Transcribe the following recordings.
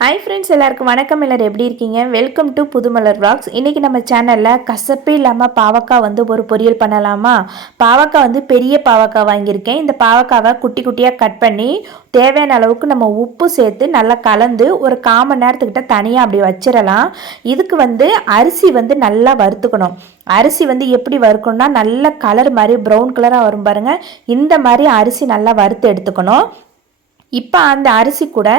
Hi friends, எல்லாருக்கும் வணக்கம். எல்லோரும் எப்படி இருக்கீங்க? Welcome to Pudhumalar vlogs. இன்றைக்கி நம்ம சேனலில் கசப்பே இல்லாமல் பாவக்காய் ஒரு பொரியல் பண்ணலாமா? பாவக்காய் பெரிய பாவக்காய் வாங்கியிருக்கேன். இந்த பாவக்காவை குட்டி குட்டியாக கட் பண்ணி தேவையான அளவுக்கு நம்ம உப்பு சேர்த்து நல்லா கலந்து ஒரு 1/4 மணி நேரத்துக்கிட்ட தனியாக அப்படி வச்சிடலாம். இதுக்கு அரிசி நல்லா வறுத்துக்கணும். அரிசி எப்படி வறுக்கணும்னா நல்ல கலர் மாதிரி ப்ரௌன் கலராக வரும் பாருங்கள். இந்த மாதிரி அரிசி நல்லா வறுத்து எடுத்துக்கணும். இப்போ அந்த அரிசி கூட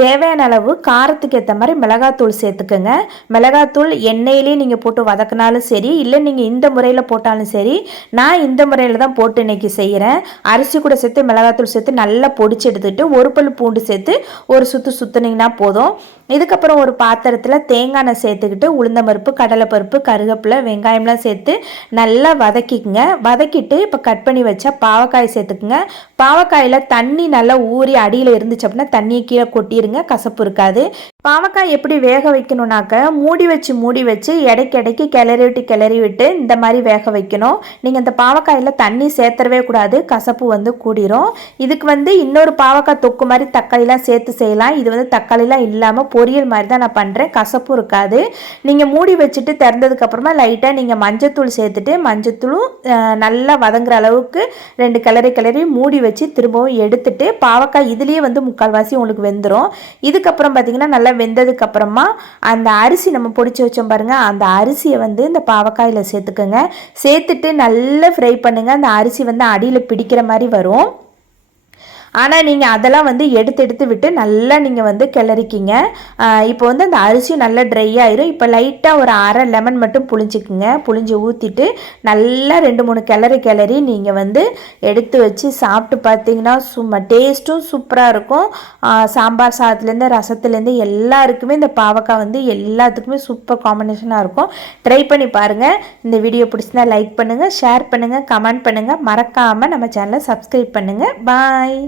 தேவையான அளவு காரத்துக்கு ஏற்ற மாதிரி மிளகாத்தூள் சேர்த்துக்கோங்க. மிளகாத்தூள் எண்ணெயிலே நீங்கள் போட்டு வதக்கினாலும் சரி, இல்லை நீங்கள் இந்த முறையில் போட்டாலும் சரி. நான் இந்த முறையில் தான் போட்டு இன்றைக்கி செய்கிறேன். அரிசி கூட சேர்த்து மிளகாத்தூள் சேர்த்து நல்லா பொடிச்சு எடுத்துக்கிட்டு ஒரு பல் பூண்டு சேர்த்து ஒரு சுற்றுனீங்கன்னா போதும். இதுக்கப்புறம் ஒரு பாத்திரத்தில் தேங்காய் எண்ணெய் சேர்த்துக்கிட்டு உளுந்தம்பருப்பு, கடலைப்பருப்பு, கருவேப்பிலை, வெங்காயம்லாம் சேர்த்து நல்லா வதக்கிக்குங்க. வதக்கிட்டு இப்போ கட் பண்ணி வச்சா பாவக்காய் சேர்த்துக்குங்க. பாவக்காயில் தண்ணி நல்லா ஊறி அடியில் இருந்துச்சு அப்படின்னா தண்ணியை கீழே கொட்டிடுங்க, கசப்பு இருக்காது. பாவக்காய் எப்படி வேக வைக்கணும்னாக்க மூடி வச்சு இடைக்கு கிளறி விட்டு இந்த மாதிரி வேக வைக்கணும். நீங்கள் இந்த பாவக்காயில் தண்ணி சேர்த்துறவே கூடாது, கசப்பு கூடிரும். இதுக்கு இன்னொரு பாவக்காய் தொக்கு மாதிரி தக்காளிலாம் சேர்த்து செய்யலாம். இது தக்காளிலாம் இல்லாமல் பொரியல் மாதிரி தான் நான் பண்ணுறேன், கசப்பும் இருக்காது. நீங்கள் மூடி வச்சுட்டு திறந்ததுக்கப்புறமா லைட்டாக நீங்கள் மஞ்சத்தூள் சேர்த்துட்டு மஞ்சத்தூளும் நல்லா வதங்குற அளவுக்கு 2 கிளறி மூடி வச்சு திரும்பவும் எடுத்துட்டு பாவக்காய் இதுலேயே 3/4 உங்களுக்கு வெந்துடும். இதுக்கப்புறம் பார்த்தீங்கன்னா நல்லா வெந்ததுக்கு அப்புறமா அந்த அரிசி நம்ம பொடிச்சு வச்சோம் பாருங்க, அந்த அரிசியை இந்த பாவக்காயில் சேர்த்துக்கோங்க. சேர்த்துட்டு நல்லா ஃப்ரை பண்ணுங்க. அந்த அரிசி அடியில் பிடிக்கிற மாதிரி வரும். ஆனால் நீங்கள் அதெல்லாம் எடுத்து விட்டு நல்லா நீங்கள் கிளறிக்கிங்க. இப்போ அந்த அரிசி நல்லா ட்ரை ஆயிரும். இப்போ லைட்டாக ஒரு 1/2 லெமன் மட்டும் புளிஞ்சிக்குங்க. புளிஞ்சு ஊற்றிட்டு நல்லா 2-3 கிளறி நீங்கள் எடுத்து வச்சு சாப்பிட்டு பார்த்தீங்கன்னா சும்மா டேஸ்ட்டும் சூப்பராக இருக்கும். சாம்பார் சாதத்துலேருந்து ரசத்துலேருந்து எல்லாருக்குமே இந்த பாவக்காய் எல்லாத்துக்குமே சூப்பர் காம்பினேஷனாக இருக்கும். ட்ரை பண்ணி பாருங்கள். இந்த வீடியோ பிடிச்சிருந்தா லைக் பண்ணுங்கள், ஷேர் பண்ணுங்கள், கமெண்ட் பண்ணுங்கள். மறக்காமல் நம்ம சேனலை சப்ஸ்கிரைப் பண்ணுங்கள். பாய்.